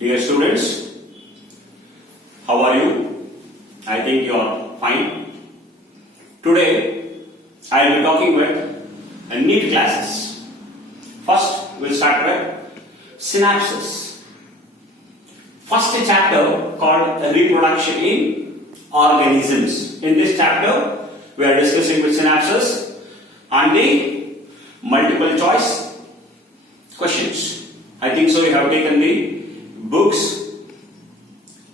Dear students, how are you? I think you are fine. Today, I will be talking with NEET classes. First, we'll start with synapses. First chapter called Reproduction in Organisms. In this chapter, we are discussing with synapses and the multiple choice questions. I think so you have taken the books.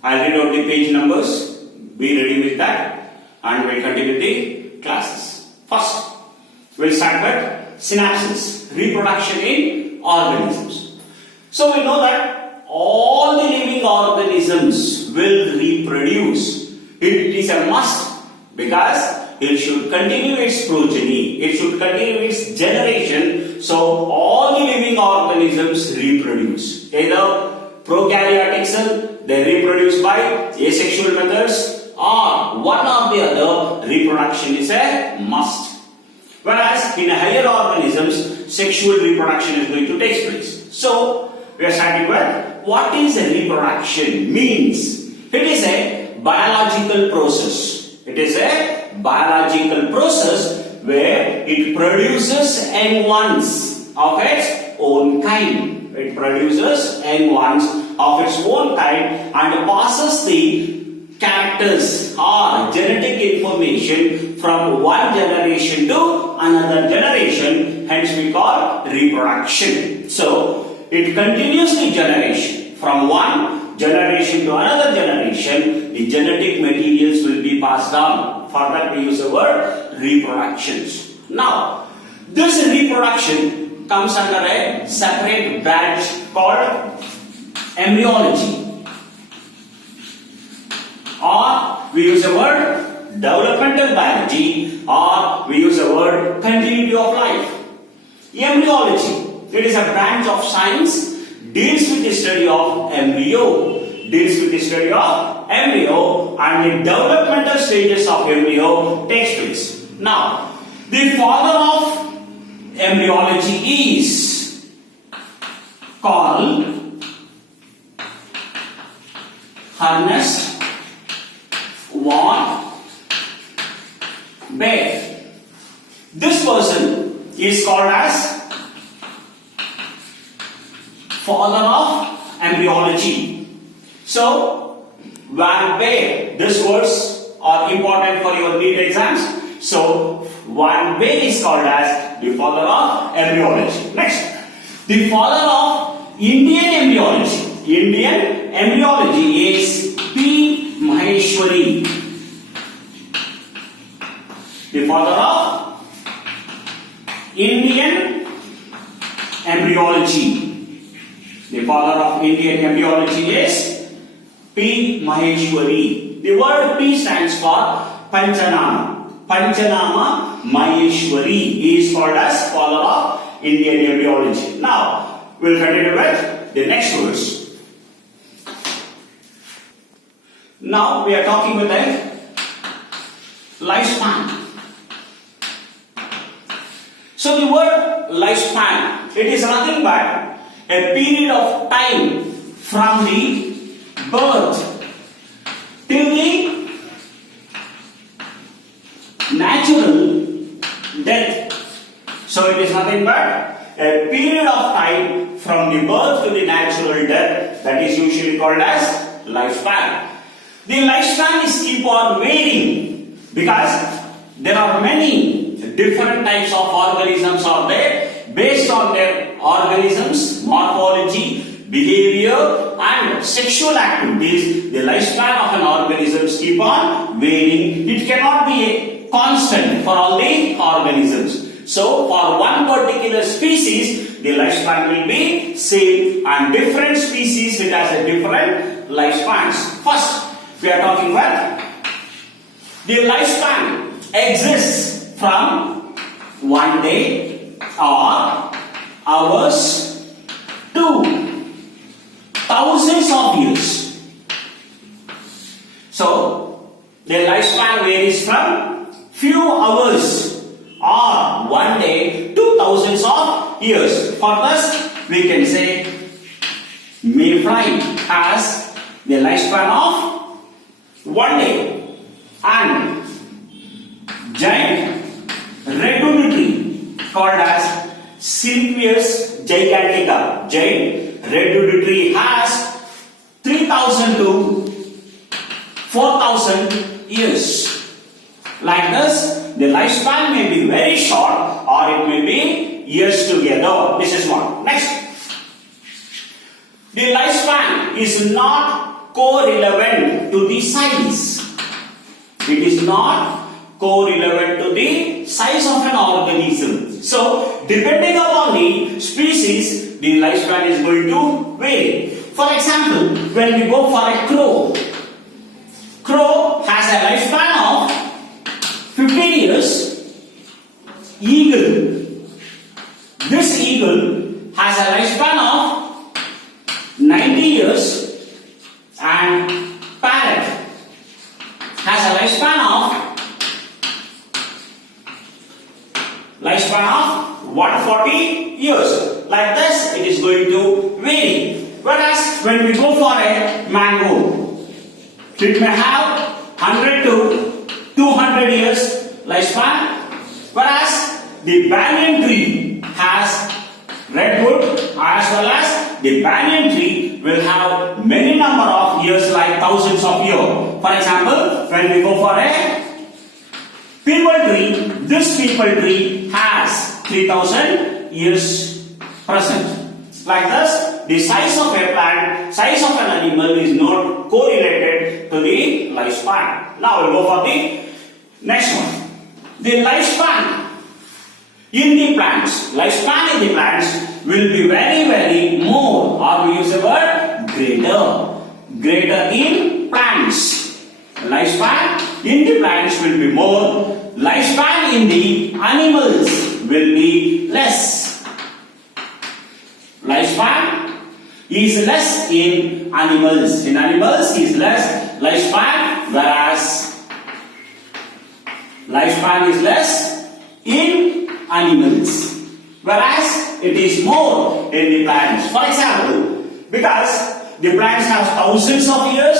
I'll read out the page numbers. Be ready with that and we'll continue the classes. First, we'll start with synapses, reproduction in organisms. So we know that all the living organisms will reproduce. It is a must because it should continue its progeny, it should continue its generation. So all the living organisms reproduce. Either prokaryotic cell, they reproduce by asexual methods, or one or the other, reproduction is a must. Whereas in higher organisms, sexual reproduction is going to take place. So we are starting with what is a reproduction means. It is a biological process. It is a biological process where it produces young ones of its own kind. It produces young ones of its own kind and passes the characters or genetic information from one generation to another generation. Hence we call reproduction. So it continues the generation from one generation to another generation. The genetic materials will be passed down. For that we use the word reproductions. Now this reproduction comes under a separate branch called embryology, or we use the word developmental biology, or we use the word continuity of life. Embryology, it is a branch of science, deals with the study of embryo, and the developmental stages of embryo takes place. Now, the father of embryology is called Ernest von Baer. This person is called as father of embryology. So, Van Baer, these words are important for your NEET exams. So, Van Baer is called as the father of embryology. Next, the father of Indian embryology. Indian embryology is P. Maheshwari. The father of Indian embryology. The father of Indian embryology is P. Maheshwari. The word P stands for Panchanama. Panchanama Maheshwari is called as father of Indian embryology. Now, we will continue with the next words. Now, we are talking with the lifespan. So, the word lifespan, it is nothing but a period of time from the birth till the natural death. So it is nothing but a period of time from the birth to the natural death, that is usually called as lifespan. The lifespan is keep on varying because there are many different types of organisms are there. Based on their organisms, morphology, behavior and sexual activities, the lifespan of an organism keep on varying. It cannot be a constant for all the organisms. So for one particular species, the lifespan will be same, and different species it has a different lifespans. First, we are talking about the lifespan exists from 1 day or hours to thousands of years. So the lifespan varies from few hours or 1 day to thousands of years. For this, we can say Mayfly has the lifespan of 1 day. And giant redwood tree called as Silvius gigantica. Giant redwood tree has 3000 to 4000 years. Like this, the lifespan may be very short or it may be years together. This is one. Next. The lifespan is not correlevant to the size. It is not correlevant to the size of an organism. So, depending upon the species, the lifespan is going to vary. For example, when we go for a crow, crow has a lifespan of 15 years. Eagle, this eagle has a lifespan of 90 years, and parrot has a lifespan of 140 years. Like this, it is going to vary. Whereas when we go for a mango, it may have 100 to 200 years lifespan. Whereas the banyan tree has redwood, as well as the banyan tree will have many number of years, like thousands of years. For example, when we go for a peepal tree, this peepal tree has 3000 years present. Like this, the size of a plant, size of an animal is not correlated to the lifespan. Now we'll go for the next one. The lifespan in the plants, will be very more, or we use the word greater in plants. Lifespan in the plants will be more, lifespan in the animals will be less. Lifespan is less in animals. In animals is less lifespan, whereas lifespan is less in animals, whereas it is more in the plants. For example, because the plants have thousands of years,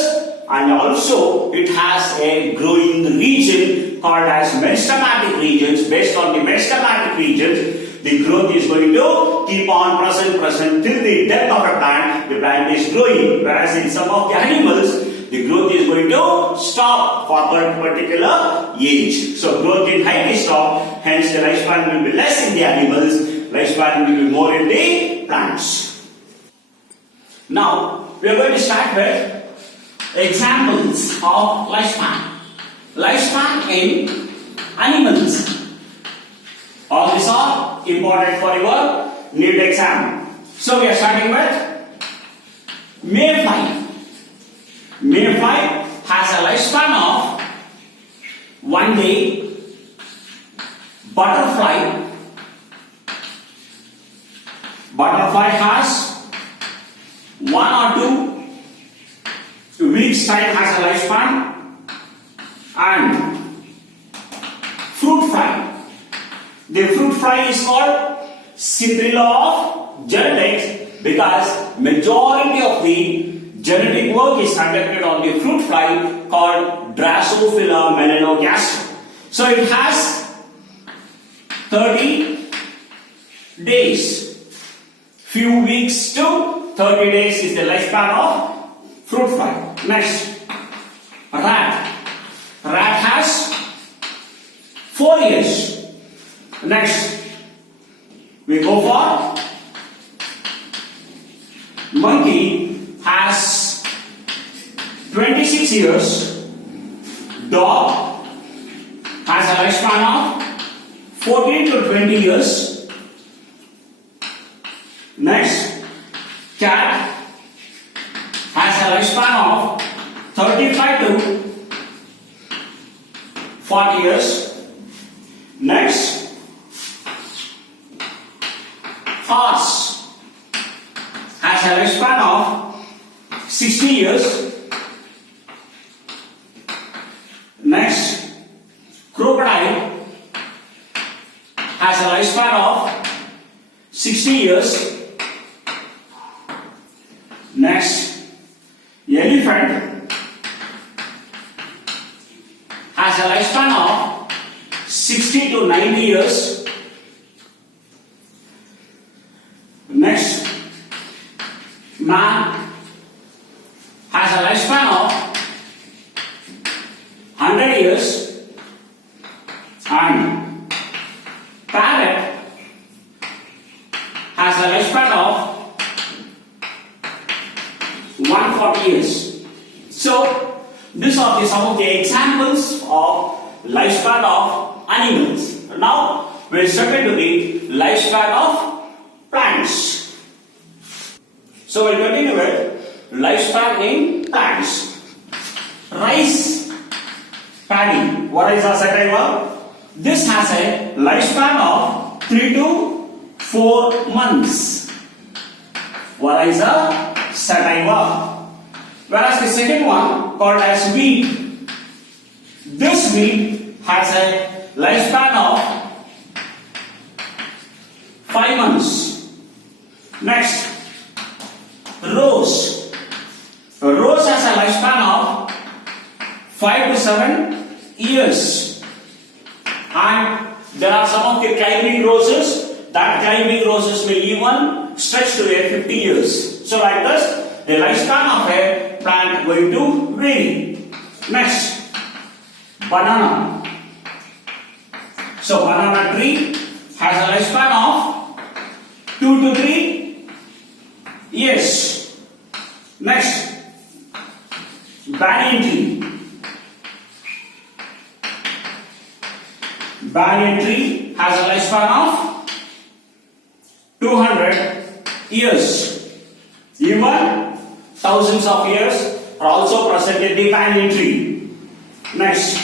and also it has a growing region called as meristematic regions. Based on the meristematic regions, the growth is going to keep on present till the death of a plant. The plant is growing, whereas in some of the animals, the growth is going to stop for that particular age. So growth in height is stopped, hence the lifespan will be less in the animals, lifespan will be more in the plants. Now we are going to start with examples of lifespan. Lifespan in animals. All these are important for your NEET exam. So we are starting with mayfly. Mayfly has a lifespan of 1 day. Butterfly has 1 or 2 weeks time has a lifespan. And fruit fly. The fruit fly is called Cinderella of genetics because majority of the genetic work is conducted on the fruit fly called Drosophila melanogaster. So it has 30 days. Few weeks to 30 days is the lifespan of fruit fly. Next, rat. Rat has 4 years. Next, we go for monkey has 26 years. Dog has a lifespan of 14 to 20 years. Next, cat has a lifespan of 35 to 40 years. Next, horse has a lifespan of 60 years. Next, crocodile has a lifespan of 60 years. elephant has a lifespan of 60 to 90 years. Next, man has a lifespan of 100 years, and parrot has a lifespan of 140 years. So, these are some of the examples of lifespan of animals. Now, we'll step into the lifespan of plants. So, we'll continue with lifespan in plants. Rice paddy. What is a sativa? This has a lifespan of 3 to 4 months. What is a sativa? Whereas the second one called as wheat. This wheat has a lifespan of 5 months. Next, rose. A rose has a lifespan of 5 to 7 years. And there are some of the climbing roses. That climbing roses may even stretch to 50 years. So like this, the lifespan of a plant going to vary. Next, banana. So banana tree has a lifespan of 2 to 3 years. Next, banyan tree. Banyan tree has a lifespan of 200 years. Even thousands of years are also present in the banyan tree. Next,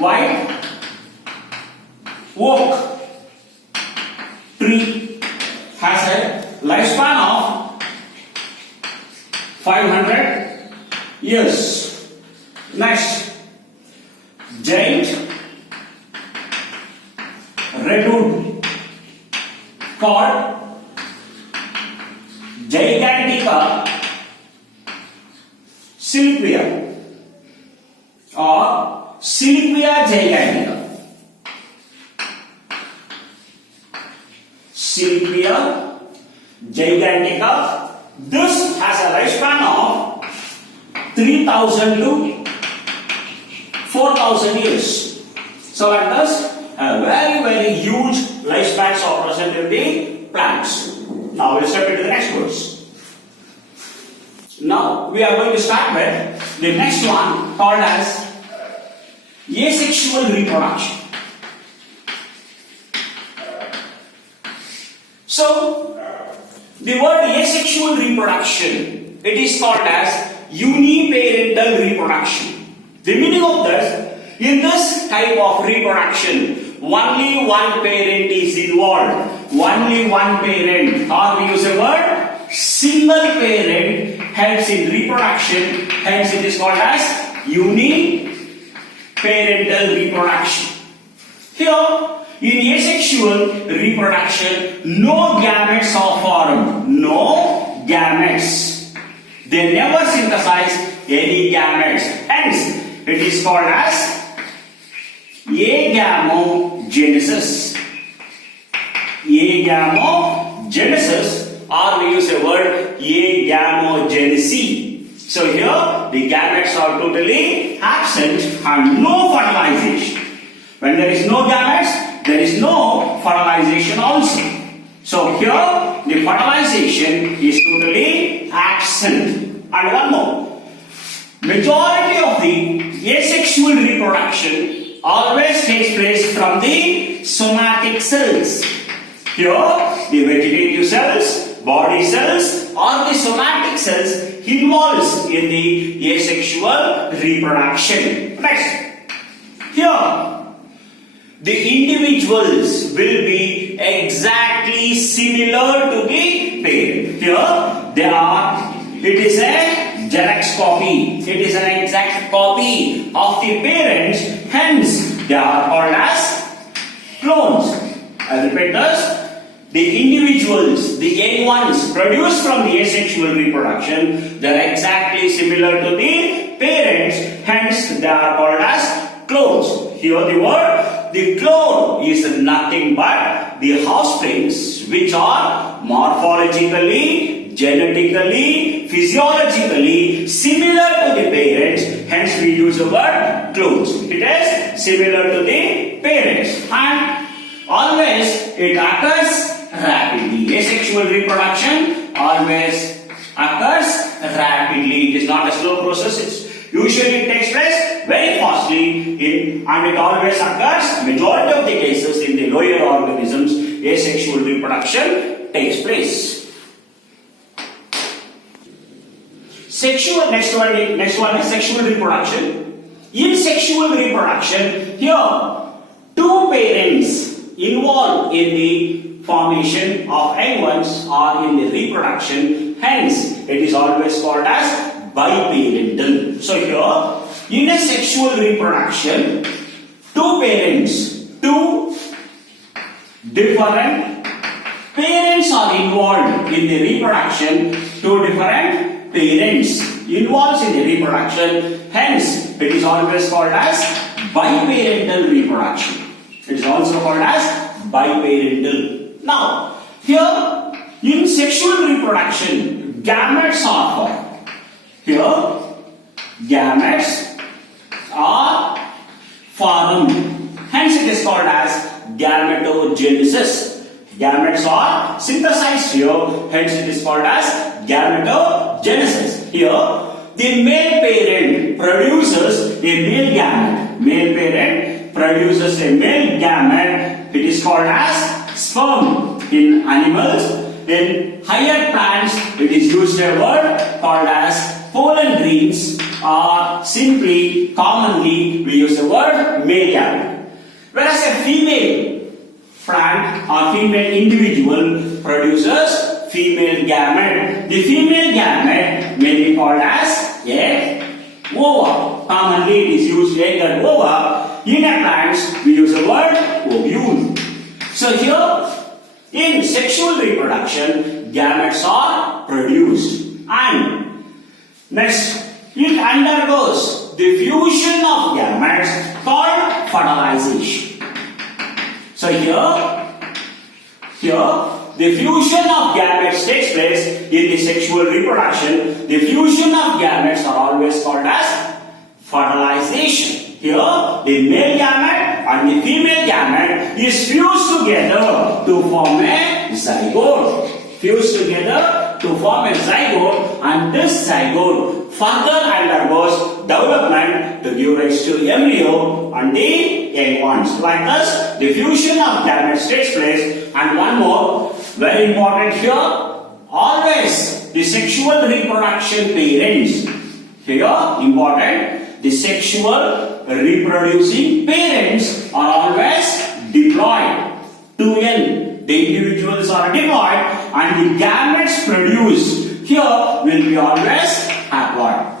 white oak tree has a lifespan of 500 years. Next, giant redwood called Gigantica Siliquia or Siliquia gigantica. Siliquia gigantica. This has a lifespan of 3,000 to 4,000 years. So like this, a very huge lifespans are present in the plants. Now we'll step into the next verse. Now we are going to start with the next one called as asexual reproduction. So the word asexual reproduction, it is called as uniparental reproduction. The meaning of this, in this type of reproduction, only one parent is involved. Only one parent, or we use the word single parent helps in reproduction, hence it is called as uniparental reproduction. Here, in asexual reproduction, no gametes are formed. No gametes. They never synthesize any gametes. Hence, it is called as agamogenesis. Agamogenesis, or we use the word agamogenesis. So here the gametes are totally absent and no fertilization. When there is no gametes, there is no fertilization also. So here the fertilization is totally absent. And one more, majority of the asexual reproduction always takes place from the somatic cells. Here, the vegetative cells, body cells, or the somatic cells involves in the asexual reproduction. Next, here, the individuals will be exactly similar to the parent. Here, it is a Xerox copy. It is an exact copy of the parent. Hence, they are called as clones. I repeat this. the individuals, the young ones produced from the asexual reproduction, they are exactly similar to the parents, hence they are called as clones. Here the clone is nothing but the offsprings which are morphologically, genetically, physiologically similar to the parents, hence we use the word clones. It is similar to the parents and always it occurs rapidly. Asexual reproduction always occurs rapidly. It is not a slow process. It usually takes place very fastly and it always occurs, majority of the cases in the lower organisms, asexual reproduction takes place. Next one is sexual reproduction. In sexual reproduction, here two parents involved in the formation of young ones or in the reproduction, hence it is always called as biparental. So here in a sexual reproduction, two parents, two different parents are involved in the reproduction, two different parents involved in the reproduction, hence it is always called as biparental reproduction. It is also called as biparental. Now, here in sexual reproduction, gametes are formed. Here, gametes are formed. Hence, it is called as gametogenesis. Gametes are synthesized here. Hence, it is called as gametogenesis. Here, the male parent produces a male gamete. Male parent produces a male gamete. It is called as sperm in animals. In higher plants, it is used a word called as pollen grains, or simply, commonly, we use the word male gamete. Whereas a female plant or female individual produces female gamete. The female gamete may be called as egg ova. Commonly, it is used egg and ova. In a plant, we use the word ovule. So here, in sexual reproduction, gametes are produced and next it undergoes the fusion of gametes called fertilization. So here the fusion of gametes takes place in the sexual reproduction. The fusion of gametes are always called as fertilization. Here, the male gamete and the female gamete is fused together to form a zygote. Fused together to form a zygote, and this zygote further undergoes development to give rise to embryo and the young ones. Like this, the fusion of gametes takes place. And one more, very important here, always the sexual reproduction parents. Here, important. The sexual reproducing parents are always diploid. Two young, the individuals are diploid and the gametes produced here will be always haploid.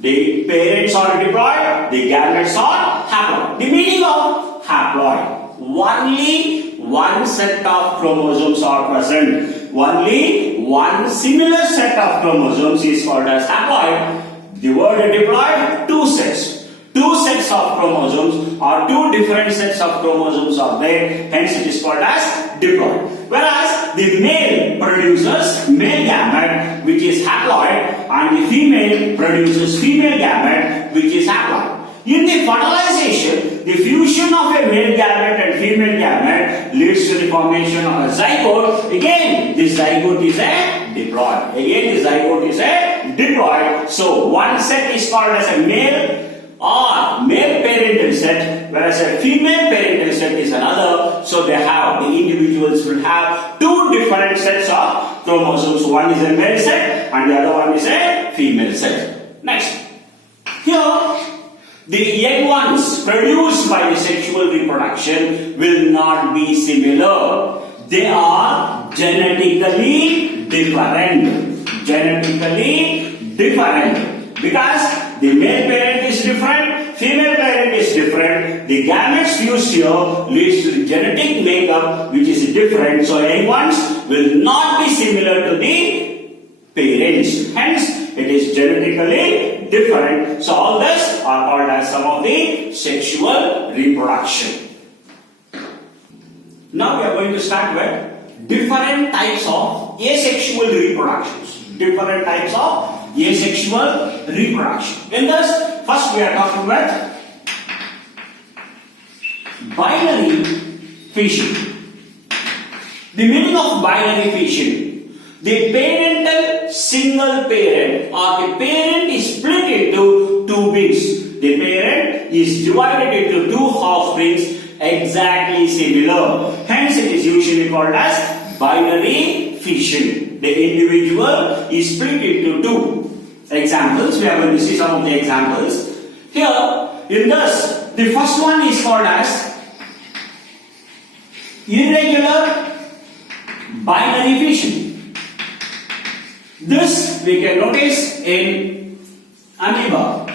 The parents are diploid, the gametes are haploid. The meaning of haploid, only one set of chromosomes are present. Only one similar set of chromosomes is called as haploid. The word diploid, two sets. Two sets of chromosomes or two different sets of chromosomes are there, hence it is called as diploid. Whereas the male produces male gamete which is haploid and the female produces female gamete which is haploid. In the fertilization, the fusion of a male gamete and female gamete leads to the formation of a zygote. Again, this zygote is a diploid. Again, the zygote is a diploid. So, one set is called as a male or male parental set, whereas a female parental set is another. So, the individuals will have two different sets of chromosomes. One is a male set and the other one is a female set. Next, here, the young ones produced by the sexual reproduction will not be similar. They are genetically different. Genetically different. Because the male parent is different, female parent is different. The gametes fused here leads to the genetic makeup which is different. So young ones will not be similar to the parents. Hence, it is genetically different. So all this are called as some of the sexual reproduction. Now we are going to start with different types of asexual reproductions. Different types of asexual reproduction. In this, first we are talking about binary fission. The meaning of binary fission: the parental single parent or the parent is split into two beings. The parent is divided into two offsprings exactly similar. Hence, it is usually called as binary fission. The individual is split into two. Examples, we are going to see some of the examples. Here, in this, the first one is called as irregular binary fission. This we can notice in amoeba.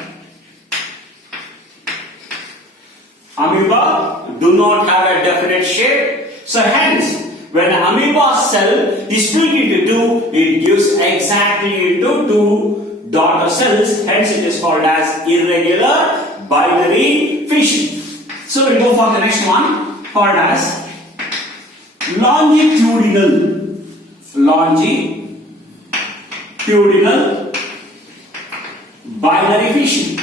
Amoeba do not have a definite shape. So hence, when an amoeba cell is split into two, it gives exactly into two daughter cells. Hence, it is called as irregular binary fission. So we go for the next one, called as longitudinal binary fission.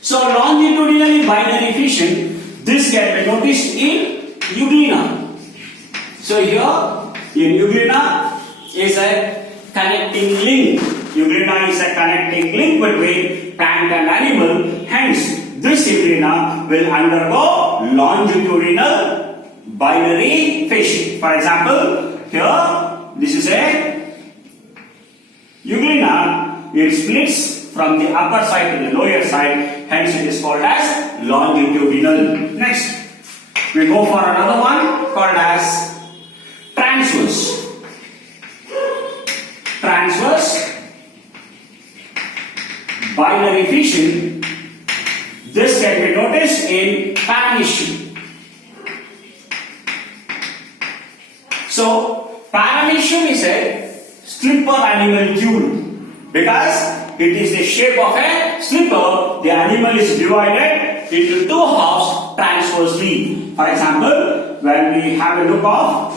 So longitudinal binary fission, this can be noticed in Euglena. So here in Euglena is a connecting link. Euglena is a connecting link between plant and animal. Hence, this Euglena will undergo longitudinal binary fission. For example, here this is a Euglena. It splits from the upper side to the lower side. Hence, it is called as longitudinal. Next, we go for another one called as transverse binary fission. This can be noticed in Paramecium. So Paramecium is a slipper animalcule because it is the shape of a slipper. The animal is divided into two halves transversely. For example, when we have a look of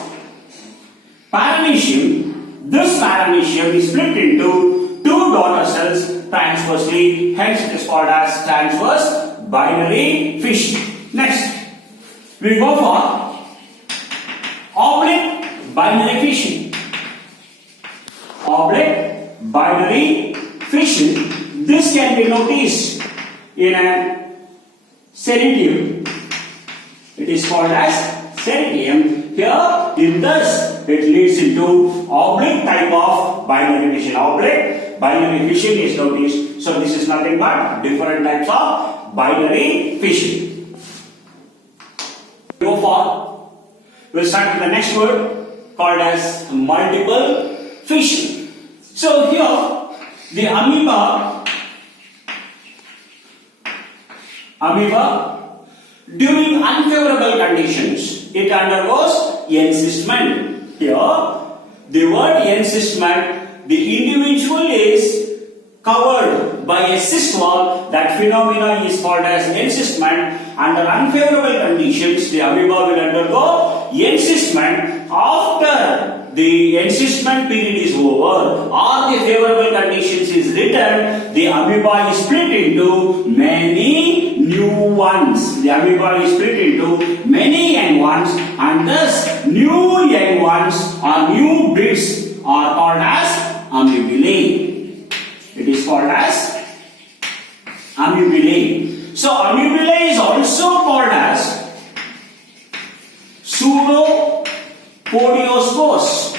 Paramecium, this Paramecium is split into two daughter cells transversely. Hence, it is called as transverse binary fission. Next, we go for oblique binary fission. Oblique binary fission. This can be noticed in a Ceridium. It is called as Ceridium. Here, in this, it leads into oblique type of binary fission. Oblique binary fission is noticed. So this is nothing but different types of binary fission. We'll start with the next word called as multiple fission. So here, the amoeba during unfavorable conditions, it undergoes encystment. Here, the word encystment, the individual is covered by a cyst wall. That phenomena is called as encystment. Under unfavorable conditions, the amoeba will undergo encystment. After the encystment period is over or the favorable conditions is returned, the amoeba is split into many new ones. The amoeba is split into many young ones, and thus new young ones or new bits are called as amoebulae. It is called as amoebulae. So amoebulae is also called as pseudopodiospores.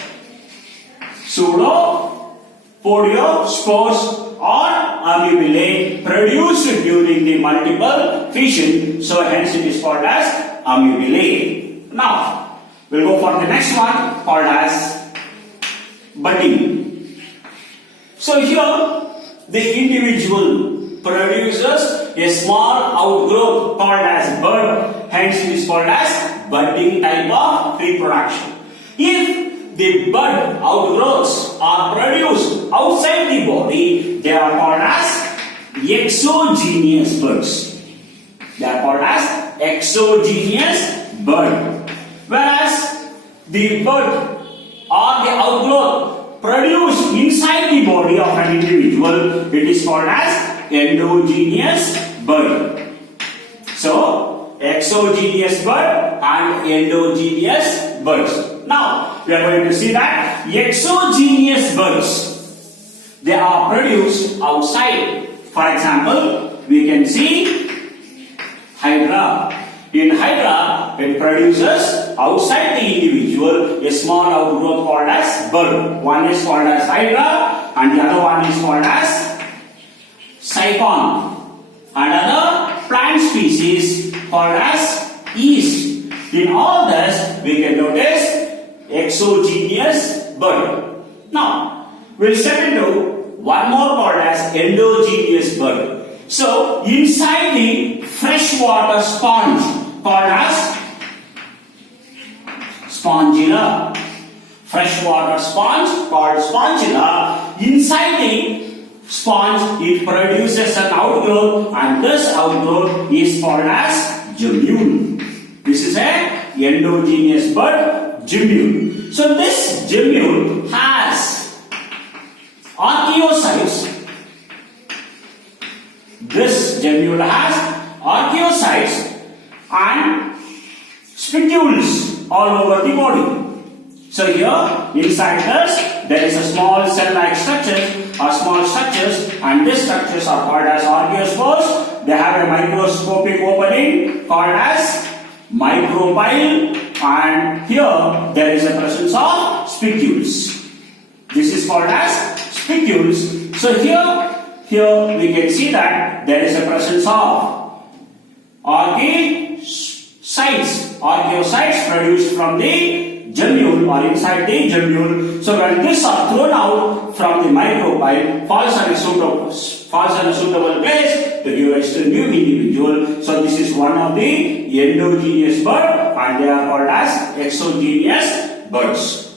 Pseudopodiospores or amoebulae produced during the multiple fission. So hence it is called as amoebulae. Now we'll go for the next one called as budding. So here the individual produces a small outgrowth called as bud, hence it is called as budding type of reproduction. If the bud outgrowths are produced outside the body, they are called as exogenous buds. They are called as exogenous bud. Whereas the bud or the outgrowth produced inside the body of an individual, it is called as endogenous bud. So, exogenous bud and endogenous buds. Now, we are going to see that exogenous buds, they are produced outside. For example, we can see Hydra. In Hydra, it produces outside the individual a small outgrowth called as bud. One is called as Hydra and the other one is called as Siphon. Another plant species called as yeast. In all this, we can notice exogenous bud. Now, we'll step into one more called as endogenous bud. So, inside the freshwater sponge called as spongilla. Freshwater sponge called spongilla. Inside the sponge, it produces an outgrowth, and this outgrowth is called as gemule. This is a endogenous bud, gemule. So this gemule has archaeocytes. This gemule has archaeocytes and spicules all over the body. So here, inside this, there is a small cell-like structure or small structures, and these structures are called as archaeospores. They have a microscopic opening called as micropyle, and here there is a presence of spicules. This is called as spicules. So here we can see that there is a presence of archaeocytes produced from the gemule or inside the gemule. So when these are thrown out from the micropyle, falls on a suitable place to give rise to a new individual. So this is one of the endogenous bud, and they are called as exogenous buds.